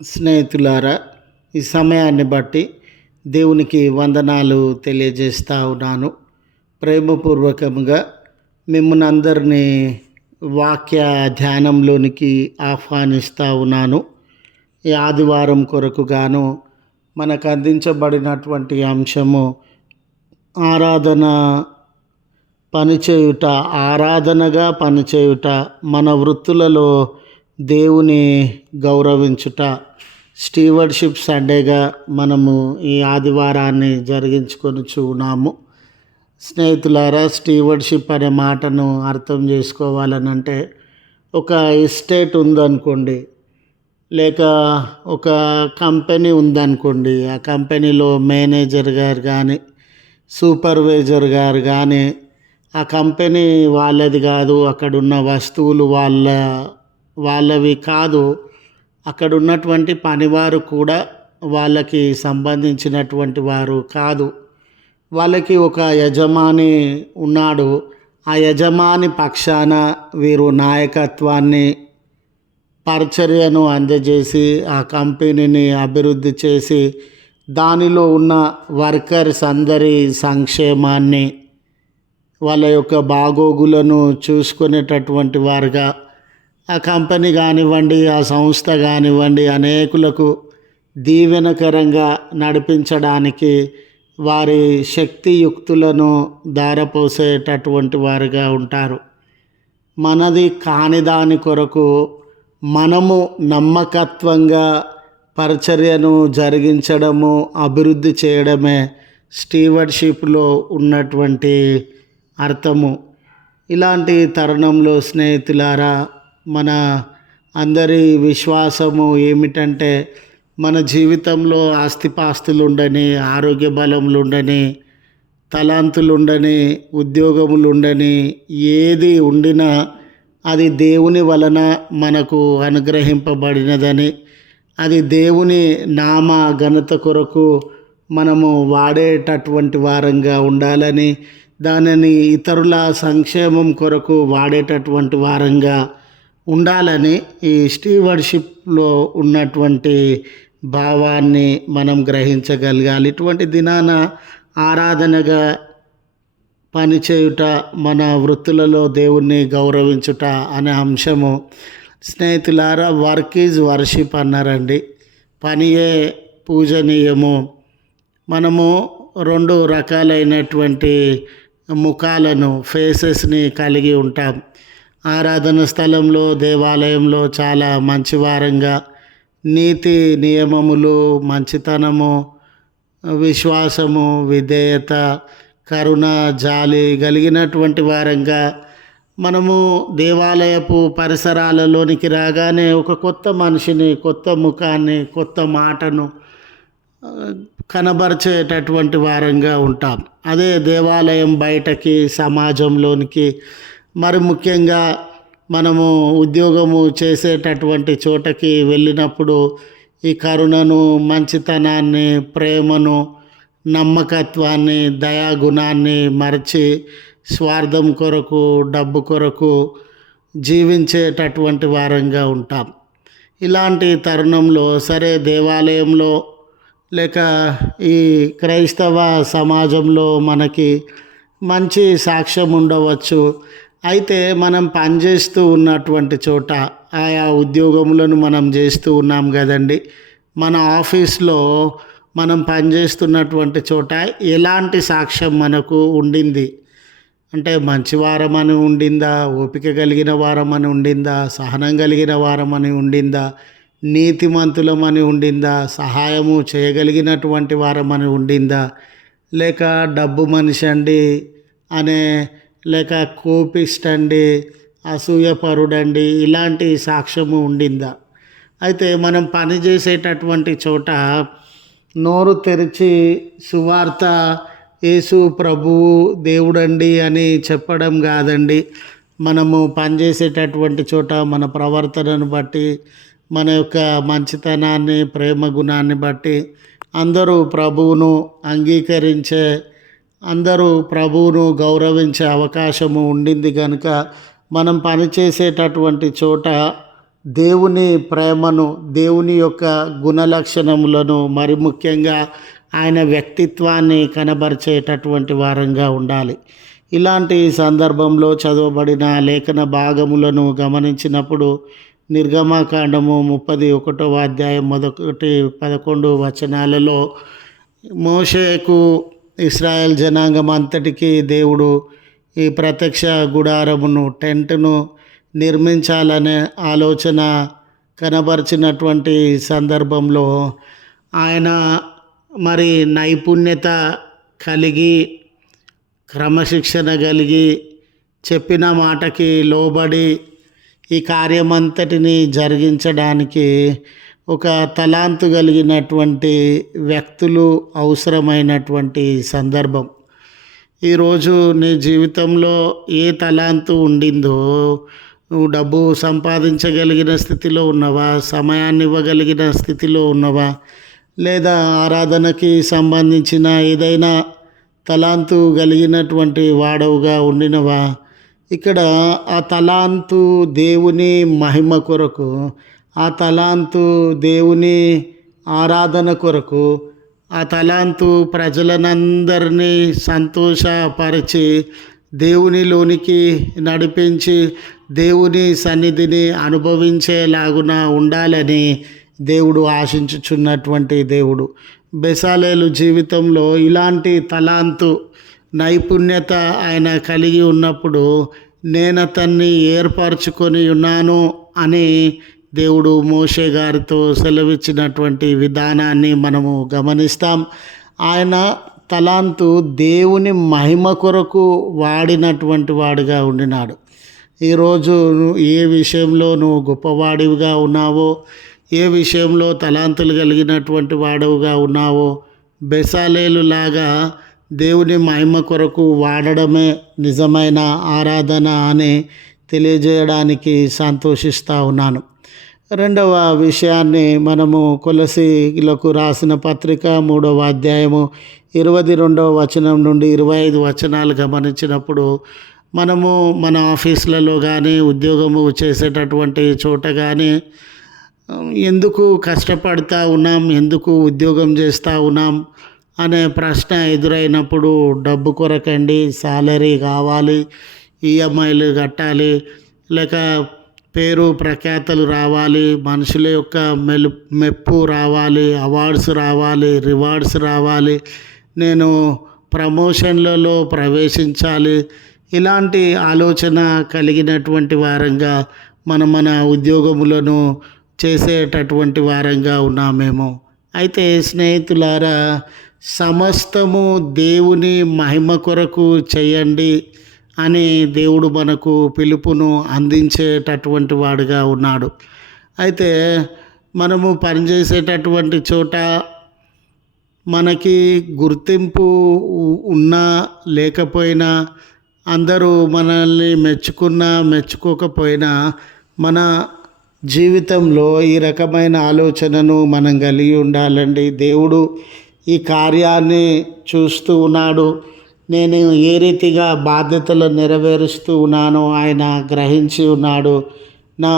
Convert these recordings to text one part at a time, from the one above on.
స్నేహితులారా, ఈ సమయాన్ని బట్టి దేవునికి వందనాలు తెలియజేస్తా ఉన్నాను. ప్రేమపూర్వకంగా మిమ్మల్ని అందరినీ వాక్య ధ్యానంలోనికి ఆహ్వానిస్తూ ఉన్నాను. ఈ ఆదివారం కొరకు గాను మనకు అందించబడినటువంటి అంశము ఆరాధన పనిచేయుట, ఆరాధనగా పనిచేయుట, మన వృత్తులలో దేవుని గౌరవించుట. స్టీవర్షిప్ సండేగా మనము ఈ ఆదివారాన్ని జరిగించుకొని ఉన్నాము. స్నేహితులారా, స్టీవర్షిప్ అనే మాటను అర్థం చేసుకోవాలనంటే, ఒక ఎస్టేట్ ఉందనుకోండి, లేక ఒక కంపెనీ ఉందనుకోండి, ఆ కంపెనీలో మేనేజర్ గారు కానీ సూపర్వైజర్ గారు కానీ ఆ కంపెనీ వాళ్ళది కాదు, అక్కడున్న వస్తువులు వాళ్ళవి కాదు, అక్కడ ఉన్నటువంటి పనివారు కూడా వాళ్ళకి సంబంధించినటువంటి వారు కాదు. వాళ్ళకి ఒక యజమాని ఉన్నాడు. ఆ యజమాని పక్షాన వీరు నాయకత్వాన్ని, పరిచర్యను అందజేసి ఆ కంపెనీని అభివృద్ధి చేసి దానిలో ఉన్న వర్కర్స్ అందరి సంక్షేమాన్ని, వాళ్ళ యొక్క బాగోగులను చూసుకునేటటువంటి వారుగా ఆ కంపెనీ కానివ్వండి, ఆ సంస్థ కానివ్వండి, అనేకులకు దీవెనకరంగా నడిపించడానికి వారి శక్తియుక్తులను ధారపోసేటటువంటి వారుగా ఉంటారు. మనది కాని దాని కొరకు మనము నమ్మకత్వంగా పరిచర్యను జరిగించడము, అభివృద్ధి చేయడమే స్టీవర్షిప్లో ఉన్నటువంటి అర్థము. ఇలాంటి తరుణంలో స్నేహితులారా, మన అందరి విశ్వాసము ఏమిటంటే, మన జీవితంలో ఆస్తిపాస్తులు ఉండని, ఆరోగ్య బలములు ఉండని, తలాంతులు ఉండని, ఉద్యోగములు ఉండని, ఏది ఉండినా అది దేవుని వలన మనకు అనుగ్రహింపబడినదని, అది దేవుని నామ ఘనత కొరకు మనము వాడేటటువంటి వారంగా ఉండాలని, దానిని ఇతరుల సంక్షేమం కొరకు వాడేటటువంటి వారంగా ఉండాలని ఈ స్టీవర్షిప్లో ఉన్నటువంటి భావాన్ని మనం గ్రహించగలగాలి. ఇటువంటి దినాన ఆరాధనగా పనిచేయుట, మన వృత్తులలో దేవుణ్ణి గౌరవించుట అనే అంశము. స్నేహితులారా, వర్క్ ఈజ్ వర్షిప్ అన్నారండి. పనియే పూజనీయము. మనము రెండు రకాలైనటువంటి ముఖాలను, ఫేసెస్ని కలిగి ఉంటాం. ఆరాధన స్థలంలో, దేవాలయంలో చాలా మంచివారంగా, నీతి నియమములు, మంచితనము, విశ్వాసము, విధేయత, కరుణ, జాలి కలిగినటువంటి వారంగా మనము దేవాలయపు పరిసరాలలోనికి రాగానే ఒక కొత్త మనిషిని, కొత్త ముఖాన్ని, కొత్త మాటను కనబరిచేటటువంటి వారంగా ఉంటాం. అదే దేవాలయం బయటకి, సమాజంలోనికి, మరి ముఖ్యంగా మనము ఉద్యోగము చేసేటటువంటి చోటకి వెళ్ళినప్పుడు ఈ కరుణను, మంచితనాన్ని, ప్రేమను, నమ్మకత్వాన్ని, దయాగుణాన్ని మరచి స్వార్థం కొరకు, డబ్బు కొరకు జీవించేటటువంటి వారంగా ఉంటాం. ఇలాంటి తరుణంలో సరే, దేవాలయంలో లేక ఈ క్రైస్తవ సమాజంలో మనకి మంచి సాక్ష్యం ఉండవచ్చు. అయితే మనం పనిచేస్తూ ఉన్నటువంటి చోట, ఆయా ఉద్యోగములను మనం చేస్తూ ఉన్నాం కదండి, మన ఆఫీస్లో మనం పనిచేస్తున్నటువంటి చోట ఎలాంటి సాక్ష్యం మనకు ఉండింది అంటే, మంచివారమని ఉండిందా, ఓపిక కలిగిన వారమని ఉండిందా, సహనం కలిగిన వారమని ఉండిందా, నీతిమంతులమని ఉండిందా, సహాయము చేయగలిగినటువంటి వారమని ఉండిందా, లేక డబ్బు మనిషి అండి అనే, లేక కోపిస్టండి, అసూయపరుడండి, ఇలాంటి సాక్ష్యము ఉండిందా? అయితే మనం పనిచేసేటటువంటి చోట నోరు తెరిచి సువార్త, యేసు ప్రభువు దేవుడండి అని చెప్పడం కాదండి. మనము పనిచేసేటటువంటి చోట మన ప్రవర్తనను బట్టి, మన యొక్క మంచితనాన్ని, ప్రేమ గుణాన్ని బట్టి అందరూ ప్రభువును అంగీకరించే, అందరూ ప్రభువును గౌరవించే అవకాశము ఉండింది కనుక మనం పనిచేసేటటువంటి చోట దేవుని ప్రేమను, దేవుని యొక్క గుణలక్షణములను, మరి ముఖ్యంగా ఆయన వ్యక్తిత్వాన్ని కనబరిచేటటువంటి వారంగా ఉండాలి. ఇలాంటి సందర్భంలో చదవబడిన లేఖన భాగములను గమనించినప్పుడు నిర్గమకాండము 31వ అధ్యాయం 1-11 వచనాలలో మోషేకు ఇశ్రాయేల్ జనాంగం అంతటికీ దేవుడు ఈ ప్రత్యక్ష గుడారమును, టెంట్ను నిర్మించాలనే ఆలోచన కనబరిచినటువంటి సందర్భంలో ఆయన మరి నైపుణ్యత కలిగి, క్రమశిక్షణ కలిగి, చెప్పిన మాటకి లోబడి ఈ కార్యమంతటిని జరిగించడానికి ఒక తలాంతు కలిగినటువంటి వ్యక్తులు అవసరమైనటువంటి సందర్భం. ఈరోజు నీ జీవితంలో ఏ తలాంతు ఉండిందో, నువ్వు డబ్బు సంపాదించగలిగిన స్థితిలో ఉన్నవా, సమయాన్ని ఇవ్వగలిగిన స్థితిలో ఉన్నవా, లేదా ఆరాధనకి సంబంధించిన ఏదైనా తలాంతు కలిగినటువంటి వాడవుగా ఉండినవా? ఇక్కడ ఆ తలాంతు దేవుని మహిమ కొరకు, ఆ తలాంతు దేవుని ఆరాధన కొరకు, ఆ తలాంతు ప్రజలనందరినీ సంతోషపరిచి దేవునిలోనికి నడిపించి దేవుని సన్నిధిని అనుభవించేలాగున ఉండాలని దేవుడు ఆశించుచున్నటువంటి దేవుడు. బెసాలేలు జీవితంలో ఇలాంటి తలాంతు, నైపుణ్యత ఆయన కలిగి ఉన్నప్పుడు నేను అతన్ని ఏర్పరచుకొని ఉన్నాను అని దేవుడు మోషే గారితో సెలవిచ్చినటువంటి విధానాన్ని మనము గమనిస్తాం. ఆయన తలాంతు దేవుని మహిమ కొరకు వాడినటువంటి వాడిగా ఉండినాడు. ఈరోజు ఏ విషయంలో నువ్వు గొప్పవాడివిగా ఉన్నావో, ఏ విషయంలో తలాంతులు కలిగినటువంటి వాడవుగా ఉన్నావో, బెసాలేలు లాగా దేవుని మహిమ కొరకు వాడడమే నిజమైన ఆరాధన అని తెలియజేయడానికి సంతోషిస్తూ ఉన్నాను. రెండవ విషయాన్ని మనము కొలసీలకు రాసిన పత్రిక 3వ అధ్యాయము 22వ వచనం నుండి 25 వచనాలు గమనించినప్పుడు మనము మన ఆఫీసులలో కానీ, ఉద్యోగము చేసేటటువంటి చోట కానీ ఎందుకు కష్టపడతా ఉన్నాం, ఎందుకు ఉద్యోగం చేస్తూ ఉన్నాం అనే ప్రశ్న ఎదురైనప్పుడు డబ్బు కొరకండి, సాలరీ కావాలి, ఈఎంఐలు కట్టాలి, లేక పేరు ప్రఖ్యాతలు రావాలి, మనుషుల యొక్క మెప్పు రావాలి, అవార్డ్స్ రావాలి, రివార్డ్స్ రావాలి, నేను ప్రమోషన్లలో ప్రవేశించాలి, ఇలాంటి ఆలోచన కలిగినటువంటి వారంగా మన ఉద్యోగములను చేసేటటువంటి వారంగా ఉన్నామేమో. అయితే స్నేహితులారా, సమస్తము దేవుని మహిమ కొరకు చేయండి అని దేవుడు మనకు పిలుపును అందించేటటువంటి వాడుగా ఉన్నాడు. అయితే మనము పనిచేసేటటువంటి చోట మనకి గుర్తింపు ఉన్నా లేకపోయినా, అందరూ మనల్ని మెచ్చుకున్నా మెచ్చుకోకపోయినా, మన జీవితంలో ఈ రకమైన ఆలోచనను మనం కలిగి ఉండాలండి. దేవుడు ఈ కార్యాన్ని చూస్తూ ఉన్నాడు. నేను ఏ రీతిగా బాధ్యతలు నెరవేరుస్తూ ఉన్నానో ఆయన గ్రహించి ఉన్నాడు. నా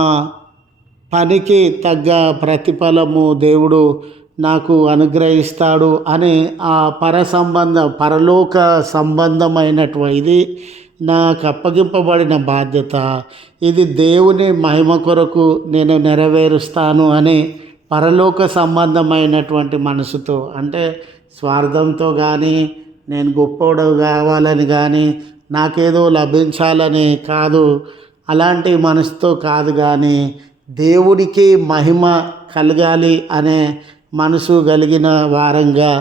పనికి తగ్గ ప్రతిఫలము దేవుడు నాకు అనుగ్రహిస్తాడు అని ఆ పరలోక సంబంధమైనటువంటి ఇది నాకు అప్పగింపబడిన బాధ్యత, ఇది దేవుని మహిమ కొరకు నేను నెరవేరుస్తాను అని పరలోక సంబంధమైనటువంటి మనసుతో, అంటే స్వార్థంతో కానీ, నేను గొప్పోడు కావాలని కానీ, నాకేదో లభించాలని కాదు, అలాంటి మనసుతో కాదు, కానీ దేవుడికి మహిమ కలగాలి అనే మనసు కలిగిన వారంగా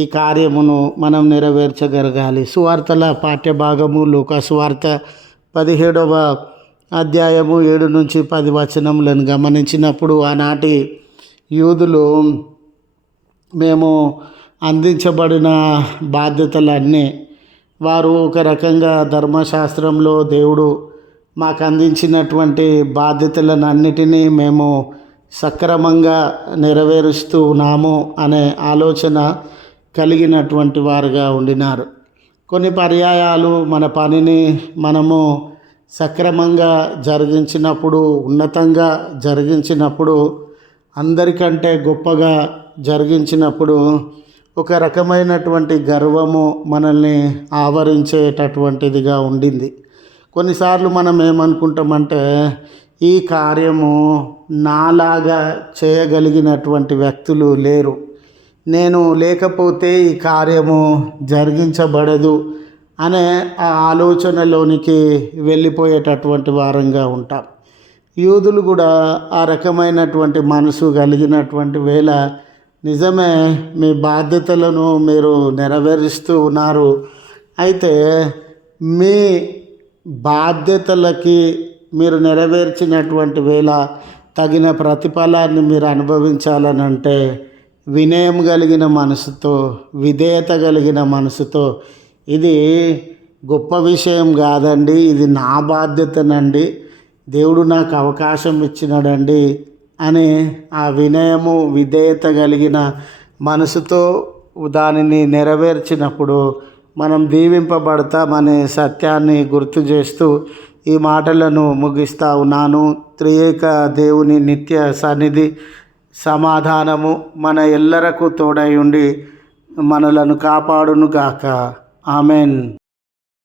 ఈ కార్యమును మనం నెరవేర్చగలగాలి. సువార్తల పాఠ్యభాగము లూకా సువార్త 17వ అధ్యాయము 7-10 వచనములను గమనించినప్పుడు ఆనాటి యూదులు మేము అందించబడిన బాధ్యతలన్నీ, వారు ఒక రకంగా ధర్మశాస్త్రంలో దేవుడు మాకు అందించినటువంటి బాధ్యతలన్నిటినీ మేము సక్రమంగా నెరవేరుస్తూ ఉన్నాము అనే ఆలోచన కలిగినటువంటి వారుగా ఉండినారు. కొన్ని పర్యాయాలు మన పనిని మనము సక్రమంగా జరిగించినప్పుడు, ఉన్నతంగా జరిగించినప్పుడు, అందరికంటే గొప్పగా జరిగించినప్పుడు ఒక రకమైనటువంటి గర్వము మనల్ని ఆవరించేటటువంటిదిగా ఉండింది. కొన్నిసార్లు మనం ఏమనుకుంటామంటే ఈ కార్యము నాలాగా చేయగలిగినటువంటి వ్యక్తులు లేరు, నేను లేకపోతే ఈ కార్యము జరిగించబడదు అనే ఆ ఆలోచనలోనికి వెళ్ళిపోయేటటువంటి వారంగా ఉంటాం. యూదులు కూడా ఆ రకమైనటువంటి మనసు కలిగినటువంటి వేళ నిజమే, మీ బాధ్యతలను మీరు నెరవేరుస్తూ ఉన్నారు, అయితే మీ బాధ్యతలకి మీరు నెరవేర్చినటువంటి వేళ తగిన ప్రతిఫలాన్ని మీరు అనుభవించాలనంటే వినయం కలిగిన మనసుతో, విధేయత కలిగిన మనసుతో, ఇది గొప్ప విషయం కాదండి, ఇది నా బాధ్యతనండి, దేవుడు నాకు అవకాశం ఇచ్చినాడండి అని ఆ వినయము విధేయత కలిగిన మనసుతో దానిని నెరవేర్చినప్పుడు మనం దీవింపబడతామనే సత్యాన్ని గుర్తు చేస్తూ ఈ మాటలను ముగిస్తా ఉన్నాను. త్రియేక దేవుని నిత్య సన్నిధి సమాధానము మన ఎల్లరకు తోడై ఉండి మనలను కాపాడును గాక. ఆమెన్.